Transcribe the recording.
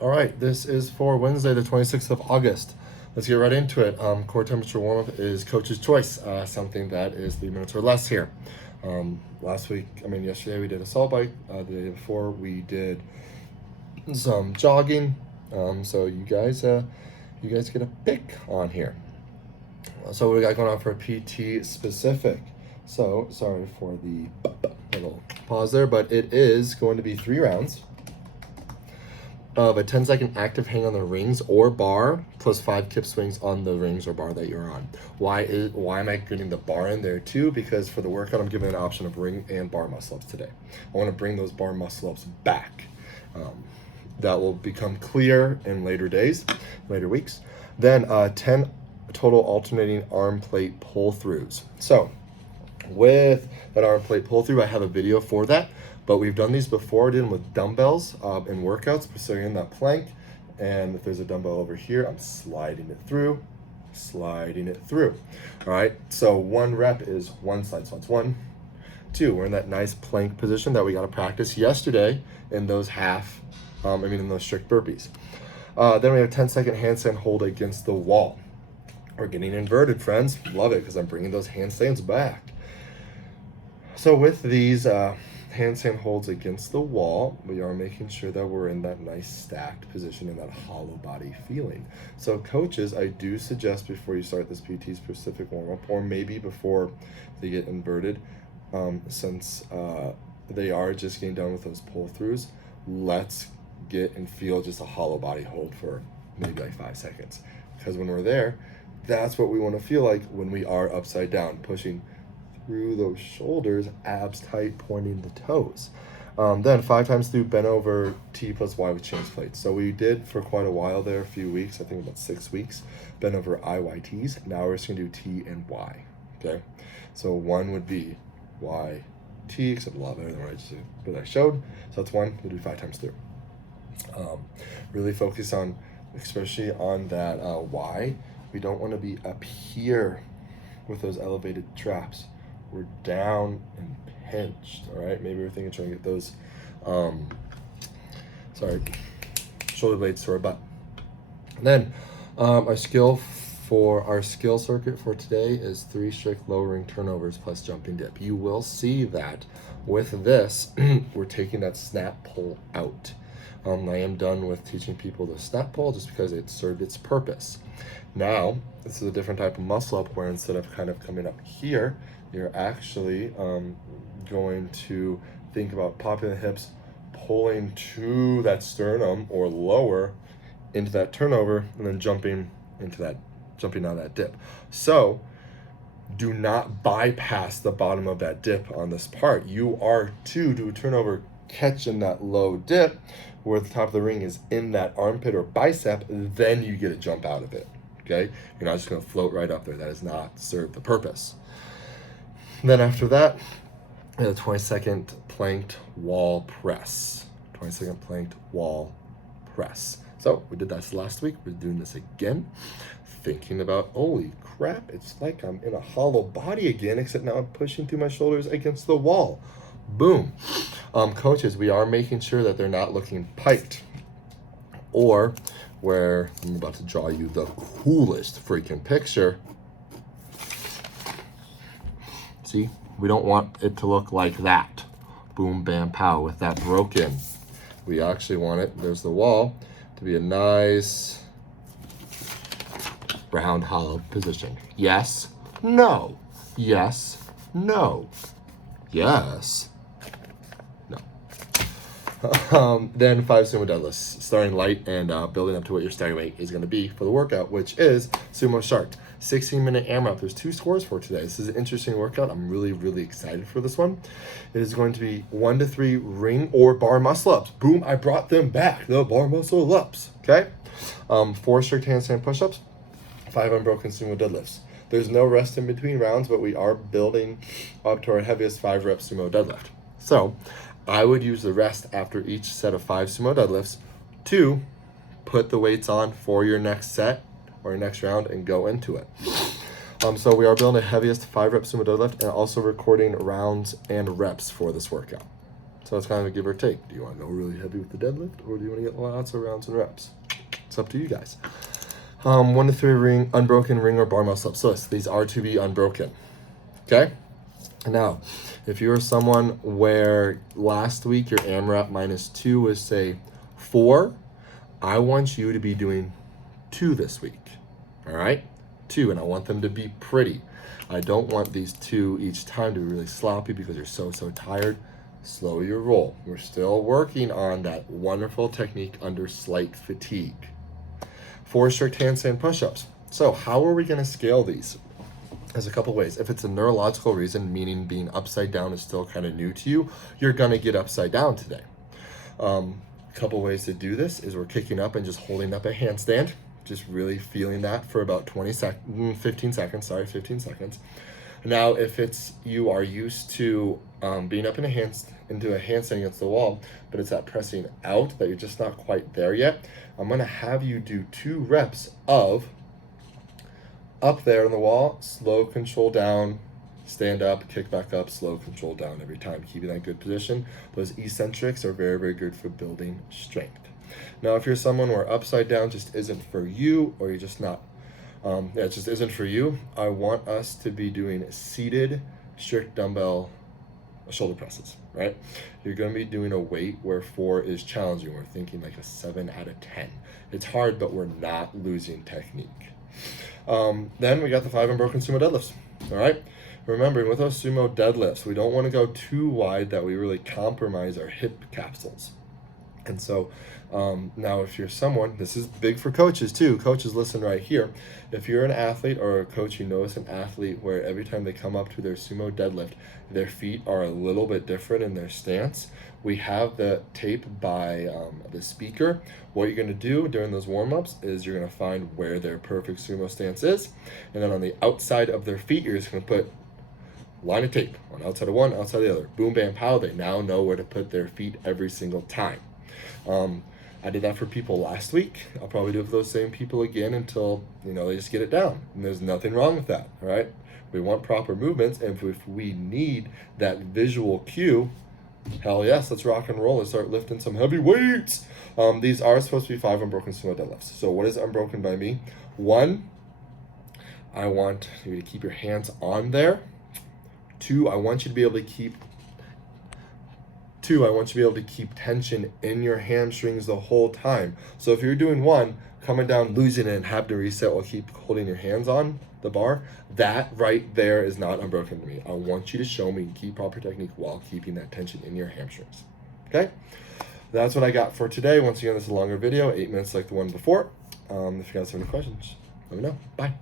All right, this is for Wednesday, the 26th of August. Let's get right into it. Core temperature warm-up is coach's choice, something that is 3 minutes or less here. Yesterday we did a salt bike. The day before we did some jogging. So you guys get a pick on here. So what we got going on for PT specific? So sorry for the little pause there, but it is going to be 3 rounds of a 10-second active hang on the rings or bar plus 5 kip swings on the rings or bar that you're on. Why am I getting the bar in there too? Because for the workout, I'm giving an option of ring and bar muscle ups today. I want to bring those bar muscle ups back. That will become clear in later days, later weeks. Then 10 total alternating arm plate pull throughs. So with that arm plate pull through, I have a video for that. But we've done these before, did them with dumbbells in workouts. So you're in that plank, and if there's a dumbbell over here, I'm sliding it through. All right, so 1 rep is 1 side. So it's 1, 2. We're in that nice plank position that we got to practice yesterday in those in those strict burpees. Then we have 10-second handstand hold against the wall. We're getting inverted, friends. Love it, because I'm bringing those handstands back. So with these handstand holds against the wall, we are making sure that we're in that nice stacked position in that hollow body feeling. So coaches, I do suggest before you start this PT specific warm-up, or maybe before they get inverted, since they are just getting done with those pull-throughs, let's get and feel just a hollow body hold for maybe like 5 seconds. Because when we're there, that's what we want to feel like when we are upside down, pushing through those shoulders, abs tight, pointing the toes. Then 5 times through bent over T plus Y with change plates. So we did for quite a while there, a few weeks, I think about 6 weeks, bent over IYTs. Now we're just gonna do T and Y, okay? So 1 would be YT, except a lot better than what I showed. So that's 1, we'll do 5 times through. Really focus on, especially on that Y. We don't wanna be up here with those elevated traps. We're down and pinched, all right? Maybe we're thinking trying to get those, shoulder blades to our butt. And then our skill circuit for today is 3 strict lowering turnovers plus jumping dip. You will see that with this, we're taking that snap pull out. I am done with teaching people the snap pull just because it served its purpose. Now, this is a different type of muscle up where instead of kind of coming up here, you're actually going to think about popping the hips, pulling to that sternum or lower into that turnover, and then jumping out of that dip. So do not bypass the bottom of that dip on this part. You are to do a turnover, catching that low dip where the top of the ring is in that armpit or bicep, then you get a jump out of it. Okay, you're not just going to float right up there. That does not serve the purpose. And then after that, a 20-second planked wall press. 20-second planked wall press. So we did that last week. We're doing this again. Thinking about, holy crap, it's like I'm in a hollow body again, except now I'm pushing through my shoulders against the wall. Boom. Coaches, we are making sure that they're not looking piked, or where I'm about to draw you the coolest freaking picture. See, we don't want it to look like that. Boom, bam, pow, with that broken. We actually want it, there's the wall, to be a nice round hollow position. Yes, no. Yes, no. Yes, no. Then 5 sumo deadlifts, starting light and building up to what your starting weight is going to be for the workout, which is sumo shark. 16-minute AMRAP. There's 2 scores for today. This is an interesting workout. I'm really, really excited for this one. It is going to be 1 to 3 ring or bar muscle ups. Boom, I brought them back. The bar muscle ups, okay? 4 strict handstand push-ups, 5 unbroken sumo deadlifts. There's no rest in between rounds, but we are building up to our heaviest 5 rep sumo deadlift. So I would use the rest after each set of 5 sumo deadlifts to put the weights on for your next set or your next round and go into it. So we are building the heaviest 5 rep sumo deadlift and also recording rounds and reps for this workout. So it's kind of a give or take. Do you want to go really heavy with the deadlift, or do you want to get lots of rounds and reps? It's up to you guys. 1 to 3 unbroken ring or bar muscle ups. So these are to be unbroken. Okay? Now, if you're someone where last week your AMRAP -2 was, say, 4, I want you to be doing 2 this week. All right? 2, and I want them to be pretty. I don't want these 2 each time to be really sloppy because you're so tired. Slow your roll. We're still working on that wonderful technique under slight fatigue. 4 strict handstand push-ups. So how are we going to scale these? There's a couple ways. If it's a neurological reason, meaning being upside down is still kind of new to you, you're going to get upside down today. A couple ways to do this is we're kicking up and just holding up a handstand, just really feeling that for about 15 seconds. Now, if you are used to being up into a handstand against the wall, but it's that pressing out that you're just not quite there yet, I'm gonna have you do 2 reps of up there on the wall, slow control down, stand up, kick back up, slow control down every time, keeping that good position. Those eccentrics are very good for building strength. Now, if you're someone where upside down just isn't for you, or you're just not, it just isn't for you, I want us to be doing seated strict dumbbell shoulder presses, right? You're going to be doing a weight where 4 is challenging. We're thinking like a 7 out of 10. It's hard, but we're not losing technique. Then we got the 5 unbroken sumo deadlifts, all right? Remembering with those sumo deadlifts, we don't want to go too wide that we really compromise our hip capsules. And so now if you're someone, this is big for coaches too, coaches listen right here. If you're an athlete or a coach, you notice an athlete where every time they come up to their sumo deadlift, their feet are a little bit different in their stance. We have the tape by the speaker. What you're gonna do during those warm-ups is you're gonna find where their perfect sumo stance is. And then on the outside of their feet, you're just gonna put line of tape on outside of one, outside of the other. Boom, bam, pow, they now know where to put their feet every single time. I did that for people last week. I'll probably do it for those same people again until, they just get it down. And there's nothing wrong with that, all right? We want proper movements, and if we need that visual cue, hell yes, let's rock and roll and start lifting some heavy weights. These are supposed to be 5 unbroken sumo deadlifts. So what is unbroken by me? 1, I want you to keep your hands on there. 2, I want you to be able to keep tension in your hamstrings the whole time. So if you're doing 1, coming down, losing it, and have to reset while keep holding your hands on the bar, that right there is not unbroken to me. I want you to show me keep proper technique while keeping that tension in your hamstrings. Okay? That's what I got for today. Once again, this is a longer video, 8 minutes like the one before. If you guys have any questions, let me know. Bye.